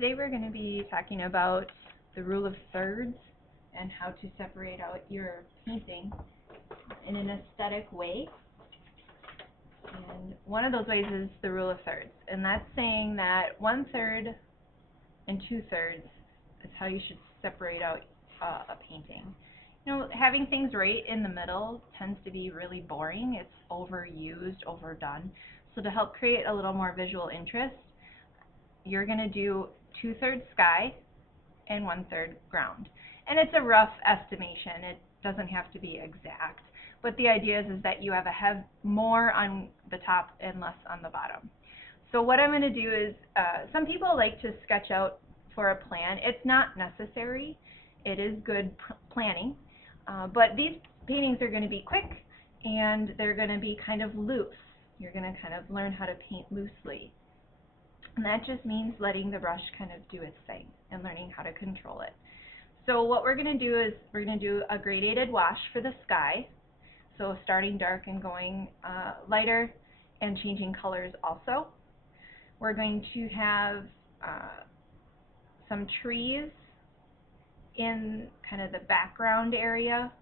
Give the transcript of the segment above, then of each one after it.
today we're going to be talking about the rule of thirds and how to separate out your painting in an aesthetic way. And one of those ways is the rule of thirds, and that's saying that 1/3 and 2/3 is how you should separate out a painting. You know, having things right in the middle tends to be really boring. It's overused, overdone. So to help create a little more visual interest, you're going to do 2/3 sky and 1/3 ground. And it's a rough estimation. It doesn't have to be exact. But the idea is that you have more on the top and less on the bottom. So what I'm going to do is, some people like to sketch out for a plan. It's not necessary. It is good planning. But these paintings are going to be quick and they're going to be kind of loose. You're going to kind of learn how to paint loosely. And that just means letting the brush kind of do its thing and learning how to control it. So what we're going to do is we're going to do a gradated wash for the sky. So starting dark and going lighter and changing colors also. We're going to have some trees in kind of the background area.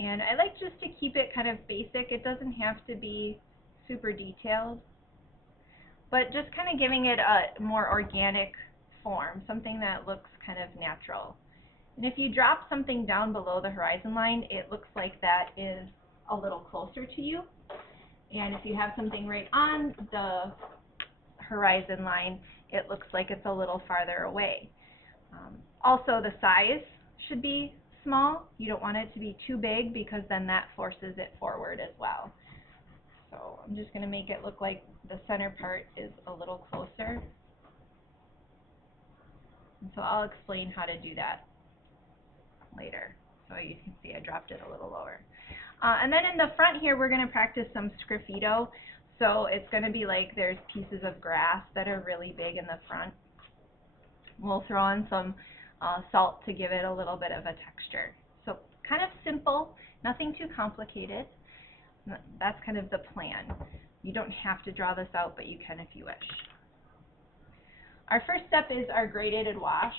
And I like just to keep it kind of basic. It doesn't have to be super detailed, but just kind of giving it a more organic form, something that looks kind of natural. And if you drop something down below the horizon line, it looks like that is a little closer to you. And if you have something right on the horizon line, it looks like it's a little farther away. Also, the size should be small. You don't want it to be too big because then that forces it forward as well. So I'm just going to make it look like the center part is a little closer. And so I'll explain how to do that later. So you can see I dropped it a little lower. And then in the front here, we're going to practice some scraffito. So it's going to be like there's pieces of grass that are really big in the front. We'll throw in some salt to give it a little bit of a texture. So kind of simple, nothing too complicated. That's kind of the plan. You don't have to draw this out, but you can if you wish. Our first step is our gradated wash.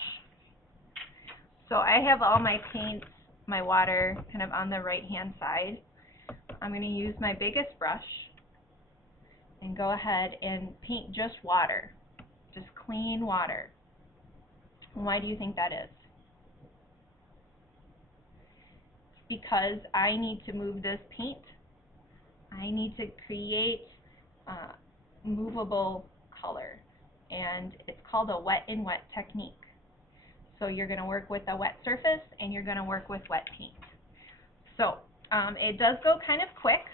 So I have all my paints, my water, kind of on the right-hand side. I'm going to use my biggest brush and go ahead and paint just water, just clean water. And why do you think that is? Because I need to move this paint. I need to create movable color, and it's called a wet in wet technique. So you're going to work with a wet surface and you're going to work with wet paint. So it does go kind of quick,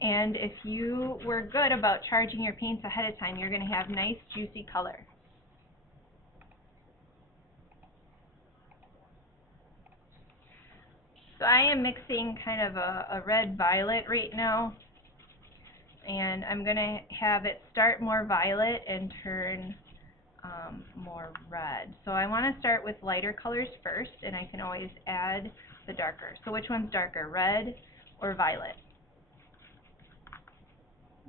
and if you were good about charging your paints ahead of time, you're going to have nice juicy color. So I am mixing kind of a red-violet right now, and I'm going to have it start more violet and turn more red. So I want to start with lighter colors first, and I can always add the darker. So which one's darker, red or violet?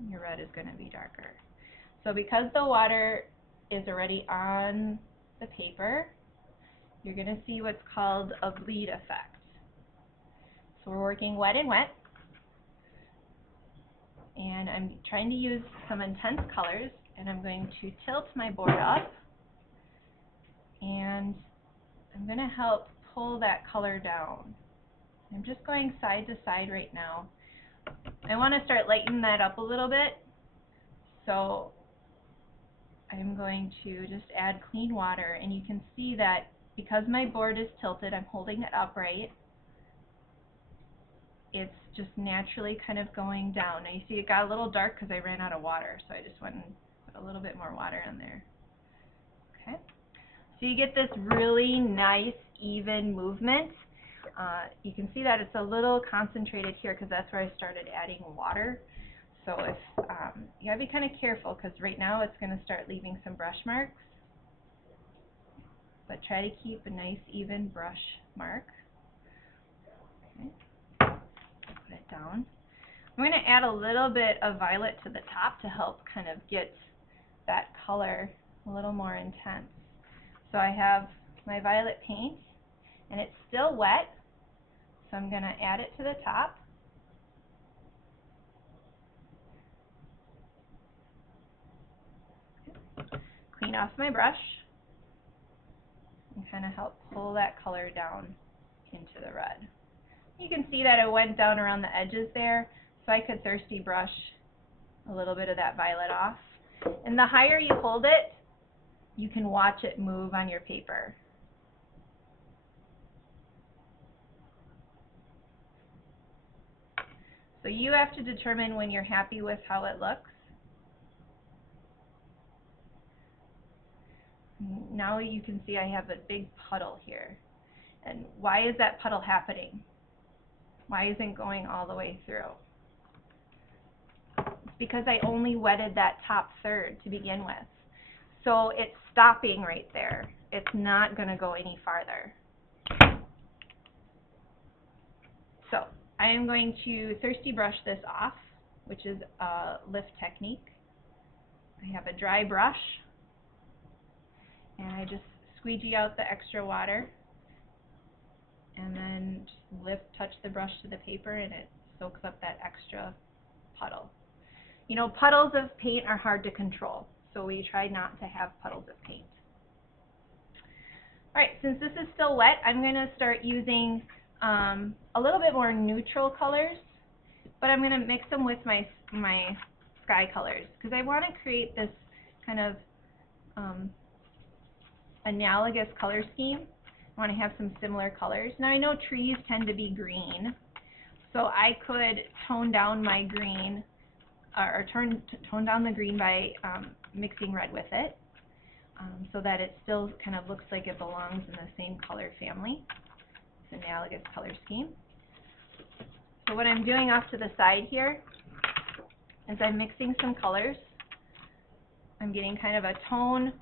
Your red is going to be darker. So because the water is already on the paper, you're going to see what's called a bleed effect. So we're working wet and wet, and I'm trying to use some intense colors, and I'm going to tilt my board up, and I'm going to help pull that color down. I'm just going side to side right now. I want to start lightening that up a little bit, so I'm going to just add clean water, and you can see that because my board is tilted, I'm holding it upright. It's just naturally kind of going down. Now you see it got a little dark because I ran out of water, so I just went and put a little bit more water in there. Okay, so you get this really nice even movement. You can see that it's a little concentrated here because that's where I started adding water. So if you gotta be kind of careful because right now it's going to start leaving some brush marks, but try to keep a nice even brush mark. Okay. Put it down. I'm going to add a little bit of violet to the top to help kind of get that color a little more intense. So I have my violet paint, and it's still wet, so I'm going to add it to the top. Clean off my brush and kind of help pull that color down into the red. You can see that it went down around the edges there, so I could thirsty brush a little bit of that violet off. And the higher you hold it, you can watch it move on your paper. So you have to determine when you're happy with how it looks. Now you can see I have a big puddle here. And why is that puddle happening? Why isn't it going all the way through? It's because I only wetted that top third to begin with. So it's stopping right there. It's not going to go any farther. So I am going to thirsty brush this off, which is a lift technique. I have a dry brush, and I just squeegee out the extra water, and then just touch the brush to the paper, and it soaks up that extra puddle. You know, puddles of paint are hard to control, so we try not to have puddles of paint. Alright, since this is still wet, I'm going to start using a little bit more neutral colors, but I'm going to mix them with my sky colors, because I want to create this kind of analogous color scheme. I want to have some similar colors. Now I know trees tend to be green, so I could tone down my green, or tone down the green by mixing red with it, so that it still kind of looks like it belongs in the same color family. It's analogous color scheme. So what I'm doing off to the side here is I'm mixing some colors. I'm getting kind of a tone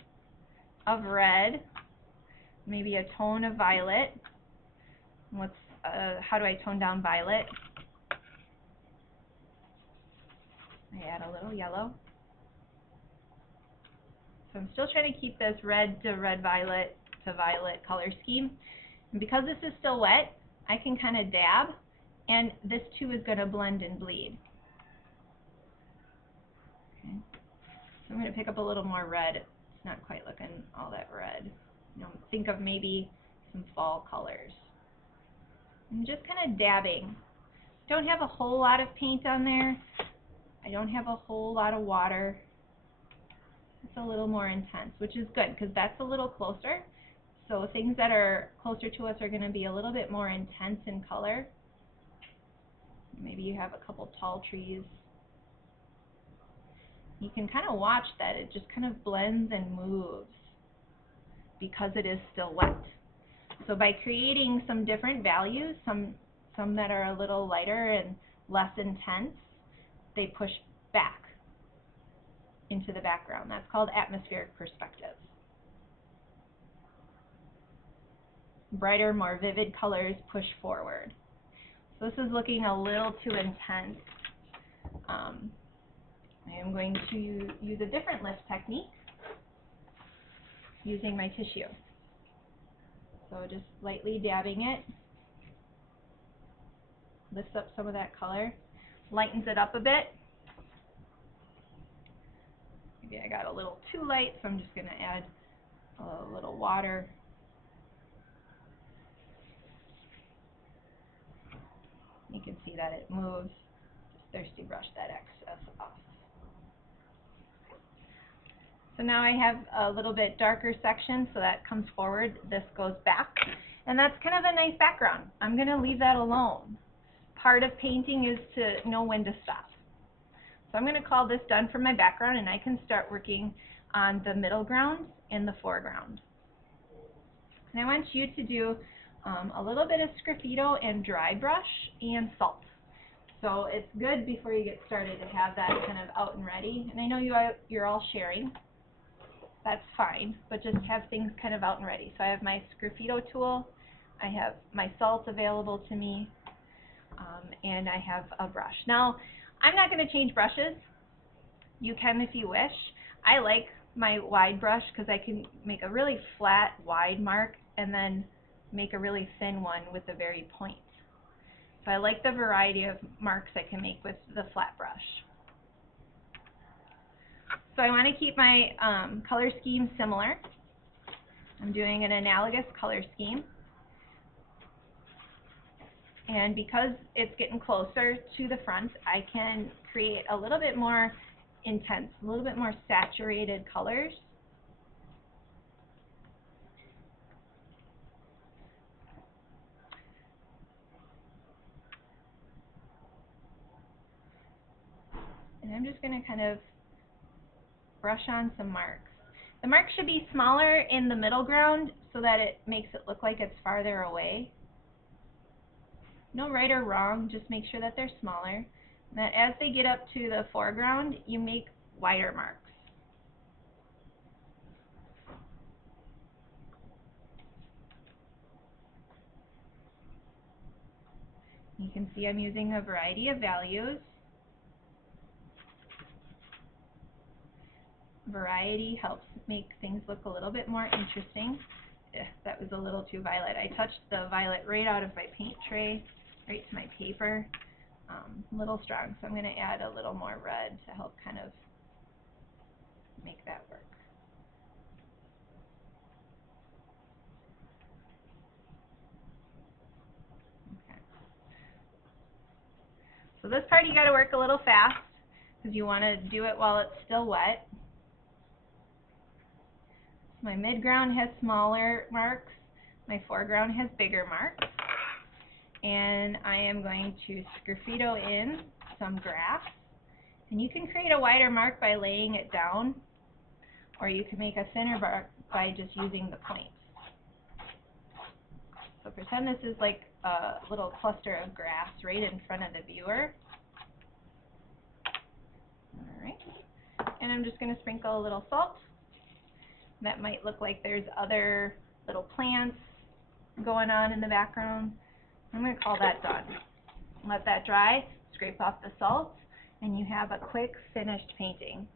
of red, maybe a tone of violet. How do I tone down violet? I add a little yellow. So I'm still trying to keep this red to red-violet to violet color scheme. And because this is still wet, I can kind of dab, and this too is going to blend and bleed. Okay. So I'm going to pick up a little more red. It's not quite looking all that red. You know, think of maybe some fall colors. I'm just kind of dabbing. Don't have a whole lot of paint on there. I don't have a whole lot of water. It's a little more intense, which is good because that's a little closer. So things that are closer to us are going to be a little bit more intense in color. Maybe you have a couple tall trees. You can kind of watch that it just kind of blends and moves because it is still wet. So by creating some different values, some that are a little lighter and less intense, they push back into the background. That's called atmospheric perspective. Brighter, more vivid colors push forward. So this is looking a little too intense. I am going to use a different lift technique using my tissue. So just lightly dabbing it lifts up some of that color, lightens it up a bit. Maybe I got a little too light, so I'm just going to add a little water. You can see that it moves. Just thirsty brush that excess off. So now I have a little bit darker section, so that comes forward, this goes back, and that's kind of a nice background. I'm going to leave that alone. Part of painting is to know when to stop. So I'm going to call this done for my background, and I can start working on the middle ground and the foreground. And I want you to do a little bit of scraffito and dry brush and salt. So it's good before you get started to have that kind of out and ready. And I know you're all sharing. That's fine, but just have things kind of out and ready. So I have my scraffito tool, I have my salt available to me, and I have a brush. Now, I'm not going to change brushes. You can if you wish. I like my wide brush because I can make a really flat, wide mark and then make a really thin one with the very point. So I like the variety of marks I can make with the flat brush. So I want to keep my color scheme similar. I'm doing an analogous color scheme. And because it's getting closer to the front, I can create a little bit more intense, a little bit more saturated colors. And I'm just going to kind of brush on some marks. The marks should be smaller in the middle ground so that it makes it look like it's farther away. No right or wrong, just make sure that they're smaller. And that as they get up to the foreground, you make wider marks. You can see I'm using a variety of values. Variety helps make things look a little bit more interesting. That was a little too violet. I touched the violet right out of my paint tray, right to my paper. A little strong, so I'm going to add a little more red to help kind of make that work. Okay. So this part you got to work a little fast because you want to do it while it's still wet. My midground has smaller marks, my foreground has bigger marks, and I am going to scraffito in some grass. And you can create a wider mark by laying it down, or you can make a thinner mark by just using the points. So pretend this is like a little cluster of grass right in front of the viewer. Alright, and I'm just going to sprinkle a little salt. That might look like there's other little plants going on in the background. I'm going to call that done. Let that dry, scrape off the salt, and you have a quick finished painting.